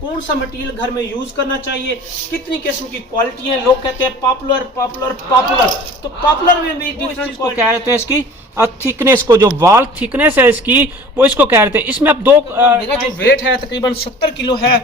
कौन सा मटेरियल घर में यूज करना चाहिए, कितनी किस्म की क्वालिटी है। लोग कहते हैं पॉपुलर पॉपुलर पॉपुलर, तो पॉपुलर में भी डिफरेंट को कह रहे थे इसकी थिकनेस को, जो वॉल थिकनेस है इसकी वो इसको कह रहे थे। इसमें अब दो मेरा जो वेट है तकरीबन 70 किलो है।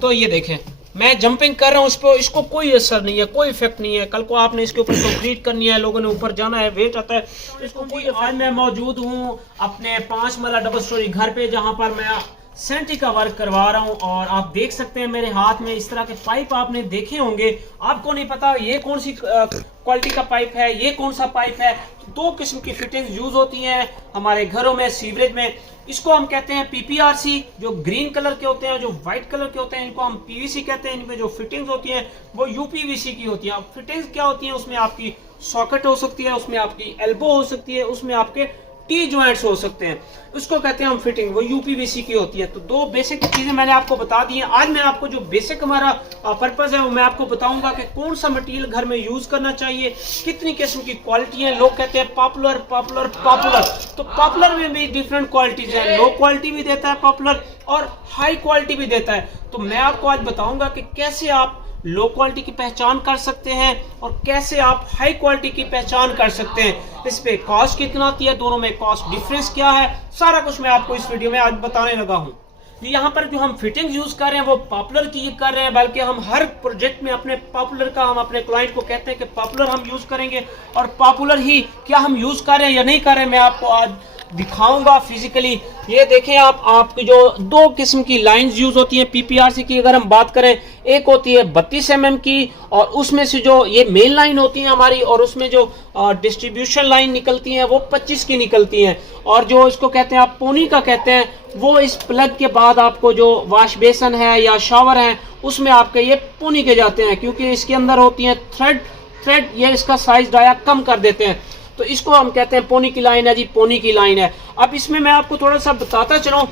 तो ये देखें मैं जंपिंग कर रहा हूँ उस पर, इसको कोई असर नहीं है, कोई इफेक्ट नहीं है। कल को आपने इसके ऊपर कंप्लीट करनी है, लोगों ने ऊपर जाना है, वेट आता है, इसको कोई। आज मैं मौजूद हूँ अपने 5 मरला डबल स्टोरी घर पे, जहाँ पर मैं सेंट्री का वर्क करवा रहा हूँ। और आप देख सकते हैं मेरे हाथ में इस तरह के पाइप आपने देखे होंगे। आपको नहीं पता ये कौन सी क्वालिटी का पाइप है, ये कौन सा पाइप है। दो किस्म की फिटिंग्स यूज होती हैं हमारे घरों में, सीवरेज में। इसको हम कहते हैं पीपीआरसी, जो ग्रीन कलर के होते हैं, जो व्हाइट कलर के होते हैं इनको हम पीवीसी कहते हैं। इनमें जो फिटिंग्स होती हैं वो यूपीवीसी की होती हैं। फिटिंग्स क्या होती हैं, उसमें आपकी सॉकेट हो सकती है, उसमें आपकी एल्बो हो सकती है, उसमें आपके टी जॉइंट्स हो सकते हैं, उसको कहते हैं हम फिटिंग, वो यूपीवीसी की होती है। तो दो बेसिक चीजें मैंने आपको बता दी हैं। आज मैं आपको जो बेसिक हमारा पर्पस है वो मैं आपको बताऊंगा कि कौन सा मटेरियल घर में यूज करना चाहिए, कितनी किस्म की क्वालिटी है। लोग कहते हैं पॉपुलर पॉपुलर पॉपुलर, तो पॉपुलर में भी डिफरेंट क्वालिटीज है। लो क्वालिटी भी देता है पॉपुलर और हाई क्वालिटी भी देता है। तो मैं आपको आज बताऊंगा कि कैसे आप लो क्वालिटी की पहचान कर सकते हैं और कैसे आप हाई क्वालिटी की पहचान कर सकते हैं। इस पे कॉस्ट कितना आती है, दोनों में कॉस्ट डिफरेंस क्या है, सारा कुछ मैं आपको इस वीडियो में आज बताने लगा हूँ। यहाँ पर जो हम फिटिंग यूज कर रहे हैं वो पॉपुलर की कर रहे हैं, बल्कि हम हर प्रोजेक्ट में अपने पॉपुलर का, हम अपने क्लाइंट को कहते हैं कि पॉपुलर हम यूज करेंगे। और पॉपुलर ही क्या हम यूज कर रहे हैं या नहीं कर रहे हैं, मैं आपको आज दिखाऊंगा फिजिकली। ये देखें आप, आपकी जो दो किस्म की लाइंस यूज होती हैं पीपीआरसी की अगर हम बात करें, एक होती है 32 mm की, और उसमें से जो ये मेन लाइन होती है हमारी, और उसमें जो डिस्ट्रीब्यूशन लाइन निकलती हैं वो 25 की निकलती हैं। और जो इसको कहते हैं आप पोनी का कहते हैं, वो इस प्लग के बाद आपको जो वॉश बेसन है या शावर है उसमें आपके ये पोनी के जाते हैं, क्योंकि इसके अंदर होती हैं थ्रेड ये इसका साइज डाया कम कर देते हैं। तो इसको हम कहते हैं पोनी की लाइन है जी, पोनी की लाइन है। अब इसमें मैं आपको थोड़ा सा बताता चलूं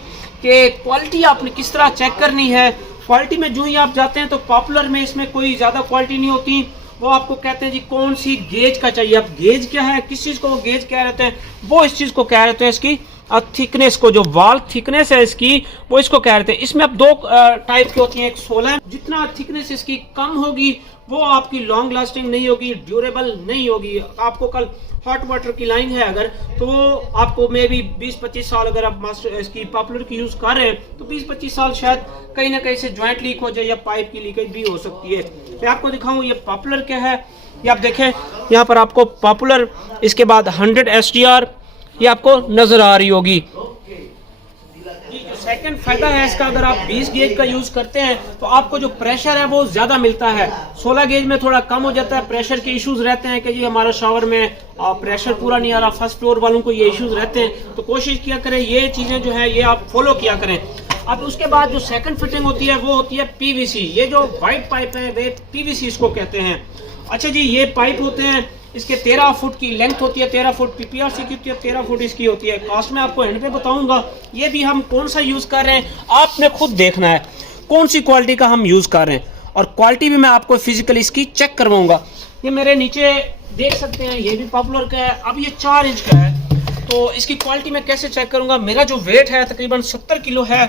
कि क्वालिटी आपने किस तरह चेक करनी है। क्वालिटी में जो ही आप जाते हैं तो पॉपुलर में इसमें कोई ज़्यादा क्वालिटी नहीं होती। वो आपको कहते हैं जी कौन सी गेज का चाहिए। अब गेज क्या है, किस चीज़ को वो गेज कह रहे हैं, वो इस चीज़ को कह रहे हैं इसकी थिकनेस को, जो वॉल थिकनेस है इसकी वो इसको कह रहे थे। इसमें अब दो टाइप की होती हैं, एक 16, जितना थिकनेस इसकी कम होगी वो आपकी लॉन्ग लास्टिंग नहीं होगी, ड्यूरेबल नहीं होगी। आपको कल हॉट वाटर की लाइन है अगर, तो आपको मे भी 20-25 साल, अगर आप मास्टर इसकी पॉपुलर की यूज कर रहे हैं तो 20-25 साल शायद कहीं ना कहीं से ज्वाइंट लीक हो जाए या पाइप की लीकेज भी हो सकती है। मैं आपको दिखाऊं ये पॉपुलर क्या है। ये आप देखें यहाँ पर आपको पॉपुलर, इसके बाद 100 STR ये आपको नजर आ रही होगी। सेकंड फायदा है इसका, अगर आप 20 गेज का यूज करते हैं तो आपको जो प्रेशर है वो ज्यादा मिलता है। 16 गेज में थोड़ा कम हो जाता है, प्रेशर के इश्यूज रहते हैं कि जी हमारा शावर में प्रेशर पूरा नहीं आ रहा, फर्स्ट फ्लोर वालों को ये इश्यूज रहते हैं। तो कोशिश किया करें ये चीजें जो है ये आप फॉलो किया करें। अब उसके बाद जो सेकंड फिटिंग होती है वो होती है पीवीसी। ये जो व्हाइट पाइप है वे पीवीसी इसको कहते हैं। अच्छा जी, ये पाइप होते हैं, इसके 13 फुट की लेंथ होती है, 13 फुट पीपीआरसी की होती है, 13 फुट इसकी होती है। कॉस्ट में आपको एंड पे बताऊंगा। ये भी हम कौन सा यूज कर रहे हैं आपने खुद देखना है, कौन सी क्वालिटी का हम यूज कर रहे हैं, और क्वालिटी भी मैं आपको फिजिकली इसकी चेक करवाऊंगा। ये मेरे नीचे देख सकते हैं, ये भी पॉपुलर का है। अब ये 4 इंच का है, तो इसकी क्वालिटी मैं कैसे चेक करूंगा। मेरा जो वेट है तकरीबन 70 किलो है।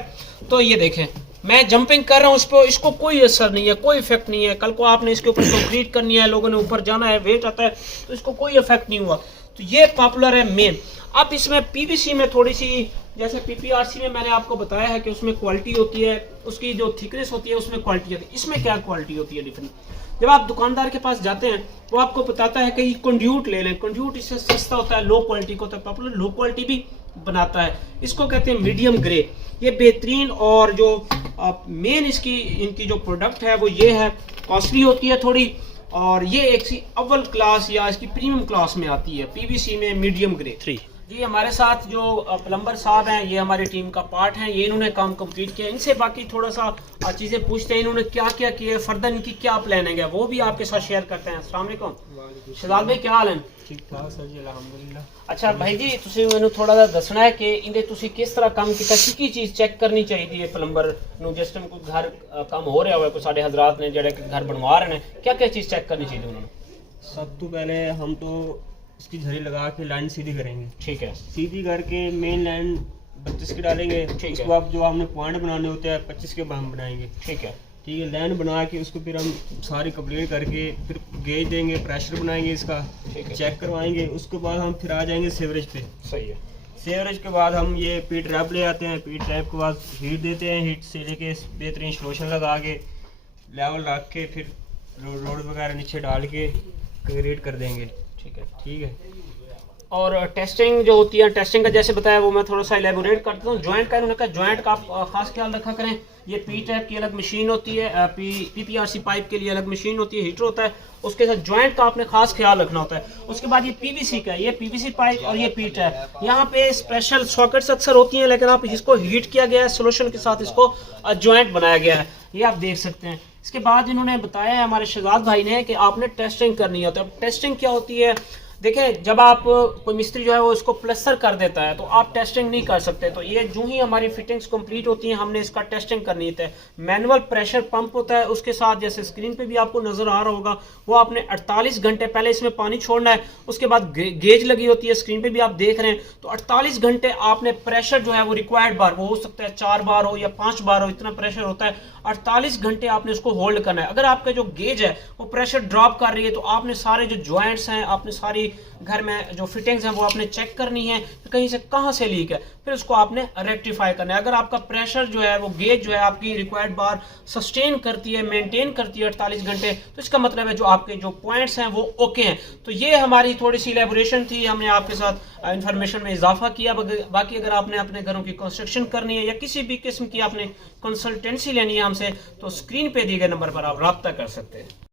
तो ये देखें मैं जंपिंग कर रहा हूँ उस पर, इसको कोई असर नहीं है, कोई इफेक्ट नहीं है। कल को आपने इसके ऊपर कंप्लीट करनी है, लोगों ने ऊपर जाना है, वेट आता है, तो इसको कोई इफेक्ट नहीं हुआ। तो ये पॉपुलर है मेन। अब इसमें पीवीसी में थोड़ी सी, जैसे पीपीआरसी में मैंने आपको बताया है कि उसमें क्वालिटी होती है, उसकी जो थिकनेस होती है उसमें क्वालिटी होती है। इसमें क्या क्वालिटी होती है डिफरेंट। जब आप दुकानदार के पास जाते हैं वो आपको बताता है कि कंड्यूट ले लें, कंड्यूट इससे सस्ता होता है, लो क्वालिटी का होता है। पॉपुलर लो क्वालिटी भी बनाता है, इसको कहते हैं मीडियम ग्रे। ये बेहतरीन, और जो मेन इसकी इनकी जो प्रोडक्ट है वो ये है, कॉस्टली होती है थोड़ी, और ये एक सी अव्वल क्लास या इसकी प्रीमियम क्लास में आती है पीवीसी में मीडियम ग्रे 3। जी हमारे साथ जो प्लम्बर साहब हैं ये हमारी टीम का पार्ट हैं, ये इन्होंने काम कंप्लीट किया। इनसे बाकी थोड़ा सा चीज़ें पूछते हैं, इन्होंने क्या क्या किया, फर्दर इनकी क्या प्लानिंग है वो भी आपके साथ शेयर करते हैं। अस्सलाम वालेकुम शहजाद भाई, क्या हाल है? ठीक ठाक सर जी, अल्हम्दुलिल्लाह। अच्छा भाई जी, तुसी मैनू थोड़ा सा दसना है कि इन्हें तुसी किस तरह काम किया, की चीज़ चेक करनी चाहिए प्लम्बर नू जिस टाइम कोई घर काम हो रहा हो, कोई साढ़े हजरात ने जेडे घर बनवा रहे हैं, क्या क्या चीज़ चेक करनी चाहिए उन्होंने? सब तो पहले हम तो इसकी झड़ी लगा के लाइन सीधी करेंगे। ठीक है। सीधी करके मेन लाइन 32 के डालेंगे। है। उसके बाद जो हमने पॉइंट बनाने होते हैं 25 के हम बनाएंगे। ठीक है। ठीक है, लाइन बना के उसको फिर हम सारी कंप्लीट करके फिर गेज देंगे, प्रेशर बनाएंगे इसका, ठीक है। चेक करवाएंगे। उसके बाद हम फिर आ जाएंगे सेवरेज पे। सही है। सेवरेज के बाद हम ये पी ट्रैप ले आते हैं। पी ट्रैप के बाद हीट देते हैं, हीट से लेके बेहतरीन सोल्यूशन लगा के लेवल रख के फिर रोड वगैरह नीचे डाल के कंक्रीट कर देंगे। ठीक है। ठीक है। और टेस्टिंग जो होती है, टेस्टिंग का जैसे बताया वो मैं थोड़ा सा एलेबोरेट करता हूँ। जॉइंट का इन्होंने कहा जॉइंट का आप खास ख्याल रखा करें। ये पी टैप की अलग मशीन होती है, पीपीआरसी पाइप के लिए अलग मशीन होती है, हीटर होता है, उसके साथ जॉइंट का आपने खास ख्याल रखना होता है। उसके बाद ये पीवीसी का है, ये पीवीसी पाइप और ये पी टैप, यहाँ पे स्पेशल सॉकेट्स अक्सर होती हैं, लेकिन आप इसको हीट किया गया है सोल्यूशन के साथ, इसको जॉइंट बनाया गया है, ये आप देख सकते हैं। इसके बाद इन्होंने बताया है हमारे शहजाद भाई ने कि आपने टेस्टिंग करनी होती है। अब टेस्टिंग क्या होती है, देखें जब आप कोई मिस्त्री जो है वो इसको प्लस्तर कर देता है तो आप टेस्टिंग नहीं कर सकते। तो ये जो ही हमारी फिटिंग्स कंप्लीट होती हैं हमने इसका टेस्टिंग करनी होती है। मैनुअल प्रेशर पंप होता है, उसके साथ जैसे स्क्रीन पे भी आपको नजर आ रहा होगा वो आपने 48 घंटे पहले इसमें पानी छोड़ना है। उसके बाद गेज लगी होती है, स्क्रीन पे भी आप देख रहे हैं। तो 48 घंटे आपने प्रेशर जो है वो रिक्वायर्ड बार, वो हो सकता है 4 बार हो या 5 बार हो, इतना प्रेशर होता है। 48 घंटे आपने उसको होल्ड करना है। अगर आपका जो गेज है वो प्रेशर ड्रॉप कर रही है तो आपने सारे जो ज्वाइंट्स हैं, आपने सारी घर में जो फिटिंग्स हैं वो आपने चेक करनी है कि कहीं से कहां से लीक है, फिर उसको आपने रेक्टिफाई करना है। अगर आपका प्रेशर जो है वो गेज जो है आपकी रिक्वायर्ड बार सस्टेन करती है, मेंटेन करती है 48 घंटे, तो इसका मतलब है जो आपके जो पॉइंट्स हैं वो ओके हैं। तो ये हमारी थोड़ी सी इलैबोरेशन थी, हमने आपके साथ इंफॉर्मेशन में इजाफा किया। बाकी अगर आपने अपने घरों की कंस्ट्रक्शन करनी है या किसी भी किस्म की आपने कंसल्टेंसी लेनी है हमसे, तो स्क्रीन पे दिए गए नंबर पर आप रब्ता कर सकते हैं।